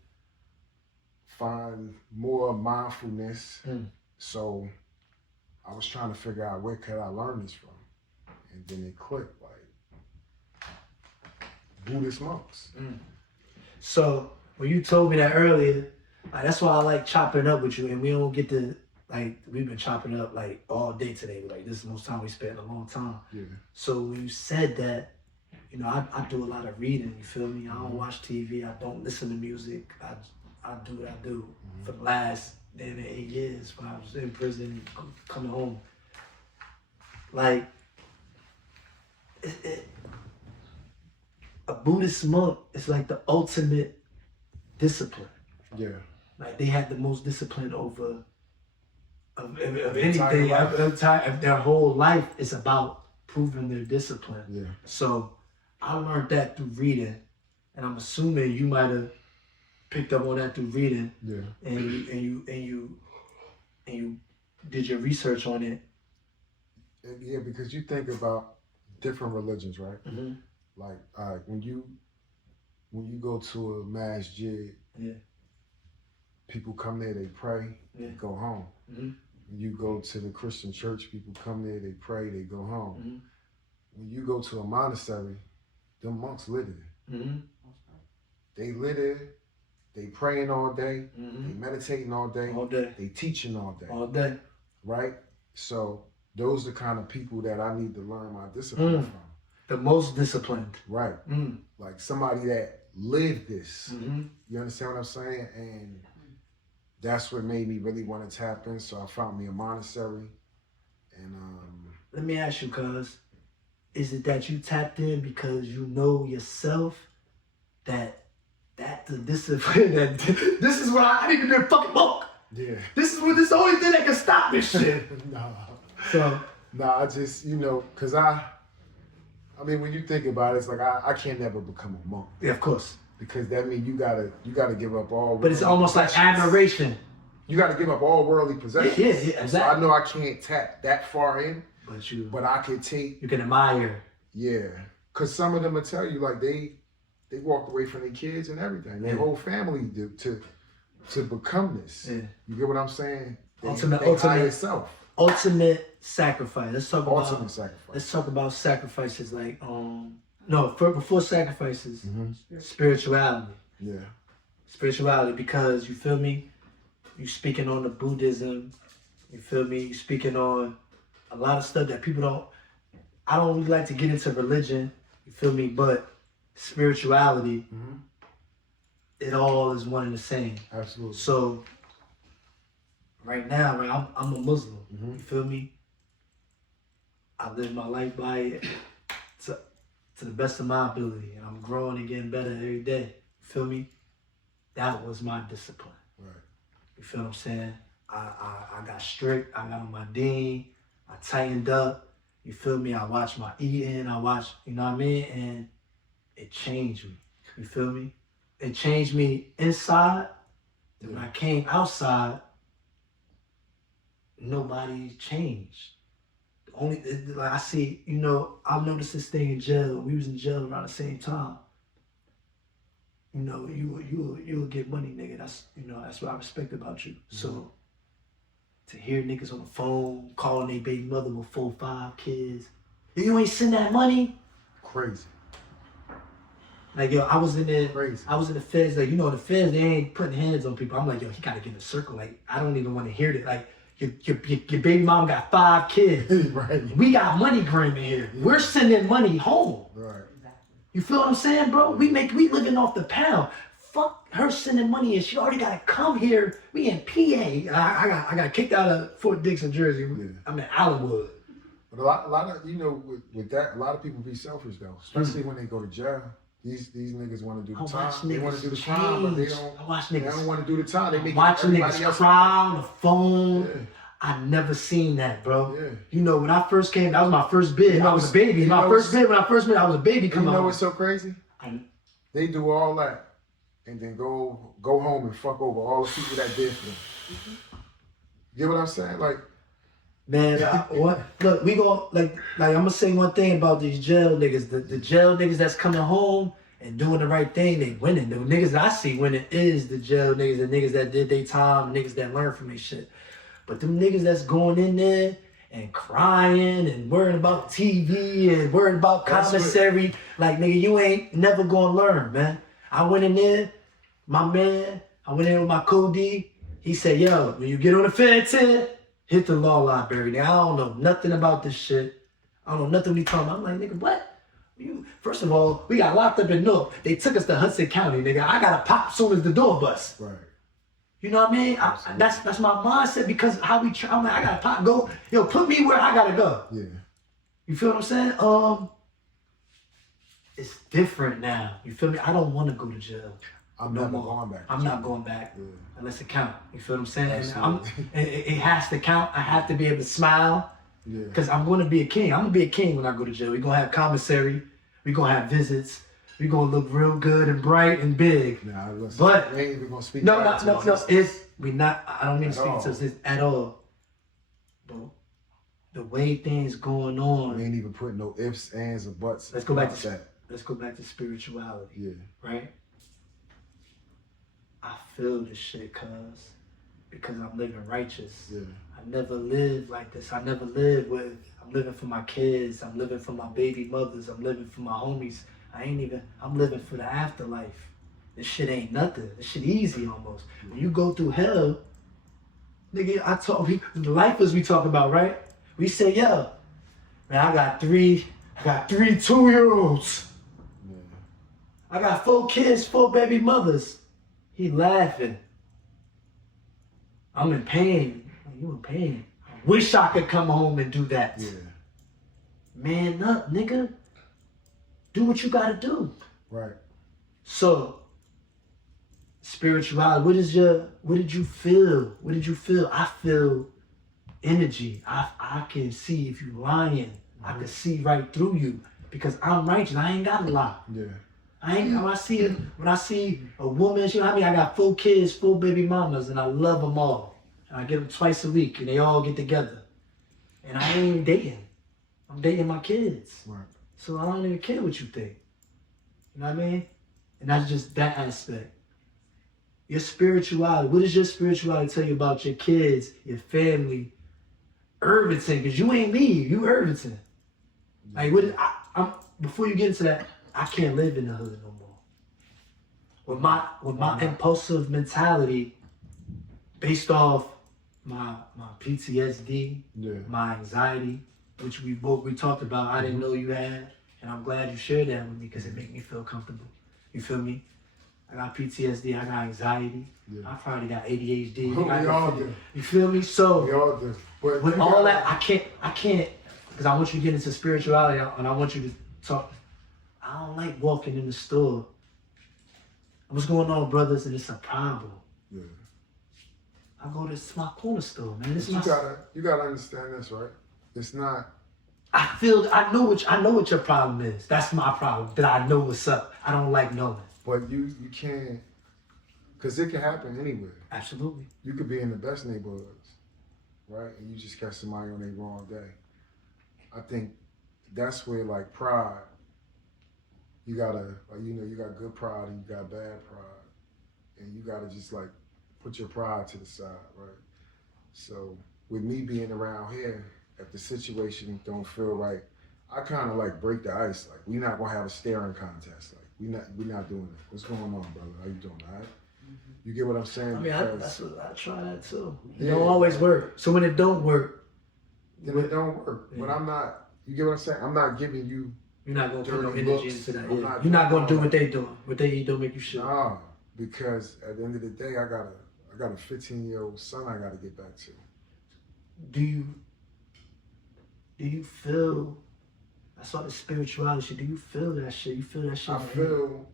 find more mindfulness. So I was trying to figure out where could I learn this from, and then it clicked, like Buddhist monks. So when you told me that earlier, like, that's why I like chopping up with you, and we don't get to, like, we've been chopping up like all day today. Like, this is the most time we spent in a long time. Yeah. So when you said that, you know, I do a lot of reading, you feel me? I don't watch TV, I don't listen to music. I do what I do for the last 8 years when I was in prison, coming home. Like, a Buddhist monk is like the ultimate discipline. Yeah. Like, they had the most discipline over of anything. Of their whole life is about proving their discipline. Yeah. So I learned that through reading, and I'm assuming you might have picked up on that through reading. Yeah. And you did your research on it. Yeah, because you think about different religions, right? Like, when you go to a masjid, people come there, they pray, they go home. When you go to the Christian church, people come there, they pray, they go home. When you go to a monastery, them monks live there. They live there, they praying all day, they meditating all day, they teaching all day. Right? So those are the kind of people that I need to learn my discipline from. The most disciplined. Right. Like somebody that lived this. You understand what I'm saying? And that's what made me really want to tap in. So I found me a monastery. And let me ask you, cuz, is it that you tapped in because you know yourself that the discipline, that this is what I need to be a fucking monk? Yeah. This is the only thing that can stop this shit. I just, you know, cause I mean, when you think about it, it's like I can't never become a monk. Yeah, of course. Because that means you gotta give up all. But it's almost like admiration. You gotta give up all worldly possessions. Yeah, exactly. So I know I can't tap that far in. But I can take. You can admire. Yeah, cause some of them will tell you like they walked away from their kids and everything, their whole family to become this. Yeah. You get what I'm saying? Ultimate sacrifice. Let's talk about ultimate sacrifice. Let's talk about sacrifices like before sacrifices, spirituality. Yeah. Spirituality, because you feel me? You speaking on the Buddhism, you feel me? You speaking on a lot of stuff that people I don't really like to get into religion, you feel me? But spirituality, it all is one and the same. Absolutely. So right now, right, I'm a Muslim. You feel me? I live my life by it to the best of my ability, and I'm growing and getting better every day. You feel me? That was my discipline. Right. You feel what I'm saying? I got strict. I got on my deen. I tightened up. You feel me? I watched my eating. I watched, you know what I mean? And it changed me. You feel me? It changed me inside. When I came outside, nobody changed. Only, like I see, you know, I've noticed this thing in jail. We was in jail around the same time. You know, you'll get money, nigga. That's what I respect about you. So to hear niggas on the phone calling their baby mother with 4 or 5 kids, you ain't send that money? Crazy. Like, yo, I was in the feds, like, you know, the feds, they ain't putting hands on people. I'm like, yo, he gotta get in a circle. Like, I don't even want to hear that. Like, your baby mom got 5 kids. Right. We got money gram in here. We're sending money home. Right. You feel what I'm saying, bro? We living off the pound. Fuck her sending money and she already gotta come here. We in PA. I got kicked out of Fort Dix in Jersey. Yeah. I'm in Allenwood. But a lot of, you know, with that, a lot of people be selfish though, especially when they go to jail. These niggas want to do the I time. watch They want to niggas do the time, but they change. don't. I watch They niggas. don't want to do the time. They make Watching everybody niggas else cry on the phone. Yeah. I never seen that, bro. Yeah. You know, when I first came, that was my first bid. I was a baby. My first bid, when I first met, I was a baby coming You know home. what's so crazy? They do all that and then go home and fuck over all the people that did for them. You get what I'm saying? Like, man, what? Look, we go like I'm gonna say one thing about these jail niggas. The jail niggas that's coming home and doing the right thing, they winning. The niggas that I see winning is the jail niggas, the niggas that did their time, niggas that learned from their shit. But them niggas that's going in there and crying and worrying about TV and worrying about commissary, like, nigga, you ain't never gonna learn, man. I went in there, I went in with my co-D. He said, yo, when you get on the Fed 10, hit the law library. Now, I don't know nothing about this shit. I don't know nothing we talking about. I'm like, nigga, what? First of all, we got locked up in North. They took us to Hudson County, nigga. I gotta pop as soon as the door busts. right. You know what I mean? That's my mindset because how we try. I'm like, I gotta pop, go. Yo, put me where I gotta go. Yeah. You feel what I'm saying? It's different now. You feel me? I don't want to go to jail. I'm never going back. I'm not going back unless it count. You feel what I'm saying? Absolutely. It has to count. I have to be able to smile Yeah. because I'm going to be a king. I'm going to be a king when I go to jail. We're going to have commissary. We're going to have visits. We're going to look real good and bright and big. Nah, listen, But we ain't even going to speak no. to We not. I don't mean to speak to this at all. But the way things going on. We ain't even putting no ifs, ands, or buts. Let's go back to that. Let's go back to spirituality. Yeah. Right? I feel this shit, cuz. Because I'm living righteous. Yeah. I never lived like this. I never lived with, I'm living for my kids. I'm living for my baby mothers. I'm living for my homies. I'm living for the afterlife. This shit ain't nothing. This shit easy almost. When you go through hell, nigga, the lifers we talk about, right? We say, yo, man, I got three 2-year-olds. Yeah. I got 4 kids, 4 baby mothers. He laughing. I'm in pain. You in pain. I wish I could come home and do that. Yeah. Man up, nigga. Do what you gotta do. Right. So, spirituality, what did you feel? What did you feel? I feel energy. I can see if you lying. Mm-hmm. I can see right through you because I'm righteous. I ain't got a lie. Yeah. When I see a woman, you know what I mean? I got 4 kids, 4 baby mamas, and I love them all. And I get them twice a week, and they all get together. And I ain't even dating. I'm dating my kids. Right. So I don't even care what you think. You know what I mean? And that's just that aspect. Your spirituality. What does your spirituality tell you about your kids, your family, Irvington? Because you ain't me. You Irvington. Like, before you get into that, I can't live in the hood no more. With my impulsive mentality, based off my PTSD, my anxiety, which we talked about, I didn't know you had, and I'm glad you shared that with me because it made me feel comfortable. You feel me? I got PTSD, I got anxiety, I probably got ADHD. We all do. You feel me? So we all do. But with all that, I can't, because I want you to get into spirituality, and I want you to talk. I don't like walking in the store. What's going on, brothers? And it's a problem. Yeah. I go to my corner store, man. You gotta understand this, right? It's not. I know what your problem is. That's my problem. That I know what's up. I don't like knowing. But you can't, because it can happen anywhere. Absolutely. You could be in the best neighborhoods, right? And you just catch somebody on their wrong day. I think that's where, like, pride, you gotta, you got good pride and you got bad pride. And you gotta just, like, put your pride to the side, right? So with me being around here, if the situation don't feel right, I kind of like break the ice. Like, we're not gonna have a staring contest. Like, we're not doing it. What's going on, brother? How you doing, all right? Mm-hmm. You get what I'm saying? I mean, I try that too. It don't always work. So when it don't work, then it don't work. Yeah. But I'm not. You get what I'm saying? I'm not giving you. You're not gonna put no energy into that. Yeah. You're not gonna do what they doing. What they don't make you shit. Nah, because at the end of the day, I got a 15-year-old son I gotta get back to. Do you feel That's all the spirituality. Do you feel that shit? You feel that shit? I feel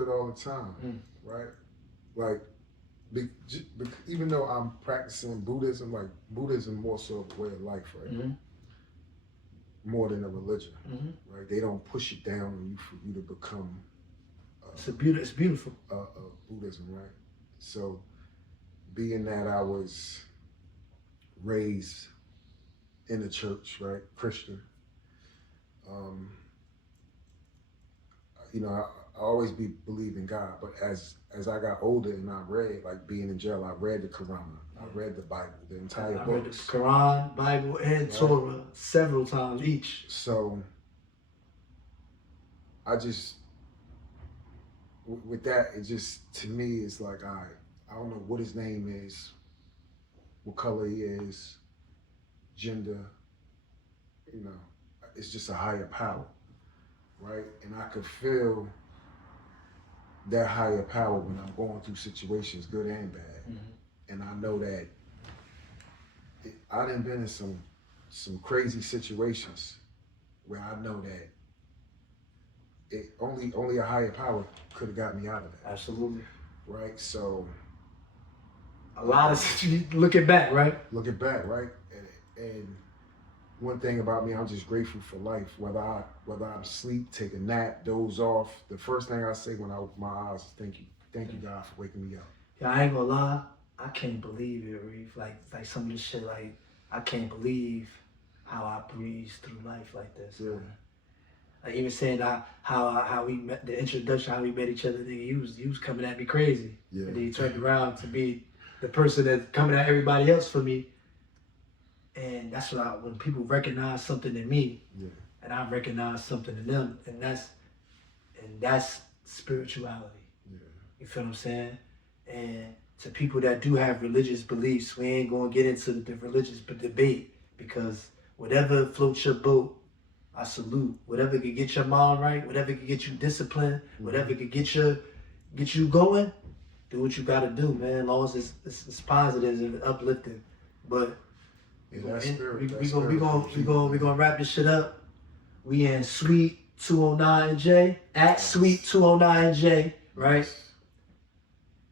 it all the time, right? Like, even though I'm practicing Buddhism, like Buddhism more so a way of life, right? More than a religion, right? They don't push it down on you for you to become. It's beautiful. Buddhism, right? So, being that I was raised in the church, right, Christian, you know, I always believed in God, but as I got older and I read, like being in jail, I read the Quran, I read the Bible, the entire books. I read the Quran, Bible, and Torah several times each. So, I just, with that, it just, to me, it's like, all right, I don't know what his name is, what color he is, gender, you know, it's just a higher power, right? And I could feel that higher power when I'm going through situations, good and bad. And I know that I done been in some crazy situations where I know that only a higher power could have got me out of that. Absolutely. Right? So a lot of looking back, right? Looking back, right? And one thing about me, I'm just grateful for life. Whether I'm asleep, take a nap, doze off, the first thing I say when I open my eyes is thank you God for waking me up. Yeah, I ain't gonna lie, I can't believe it, Reef. Like some of this shit, like I can't believe how I breeze through life like this. Yeah. Man. Like even saying how we met, the introduction, how we met each other, nigga, he was coming at me crazy. Yeah. And then he turned around to be the person that's coming at everybody else for me. And that's what when people recognize something in me, and I recognize something in them, and that's spirituality. Yeah. You feel what I'm saying? And to people that do have religious beliefs, we ain't gonna get into the religious debate, because whatever floats your boat, I salute. Whatever could get your mind right, whatever could get you disciplined, whatever could get you going, do what you gotta do, man. As long as it's positive and uplifting. But we gonna wrap this shit up. We in Suite209nj at Suite209nj, right?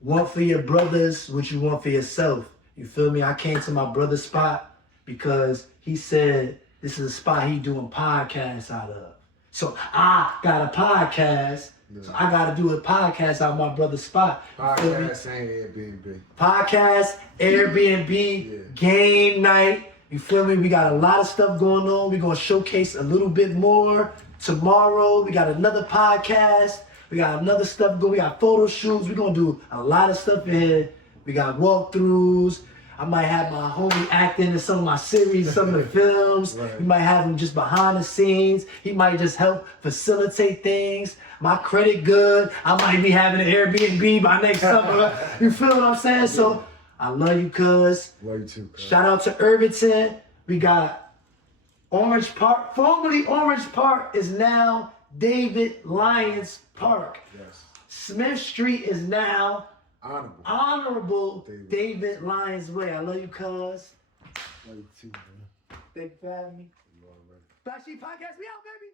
Want for your brothers what you want for yourself. You feel me? I came to my brother's spot because he said this is a spot he doing podcasts out of. So I got a podcast. Yeah. So I got to do a podcast out of my brother's spot. Podcast and Airbnb. Podcast, Airbnb, game night. You feel me? We got a lot of stuff going on. We're going to showcase a little bit more tomorrow. We got another podcast. We got another stuff going. We got photo shoots. We're going to do a lot of stuff in here. We got walkthroughs. I might have my homie acting in some of my series, some of the films. Right. We might have him just behind the scenes. He might just help facilitate things. My credit good. I might be having an Airbnb by next summer. You feel what I'm saying? So I love you, cuz. Love you too, cuz. Shout out to Irvington. We got Orange Park. Formerly Orange Park is now David Lyons Park. Yes. Smith Street is now Honorable David Lyons Way. I love you, cuz. Love you too, man. Thank you for having me. You all right. Blacshēp Podcast, we out, baby.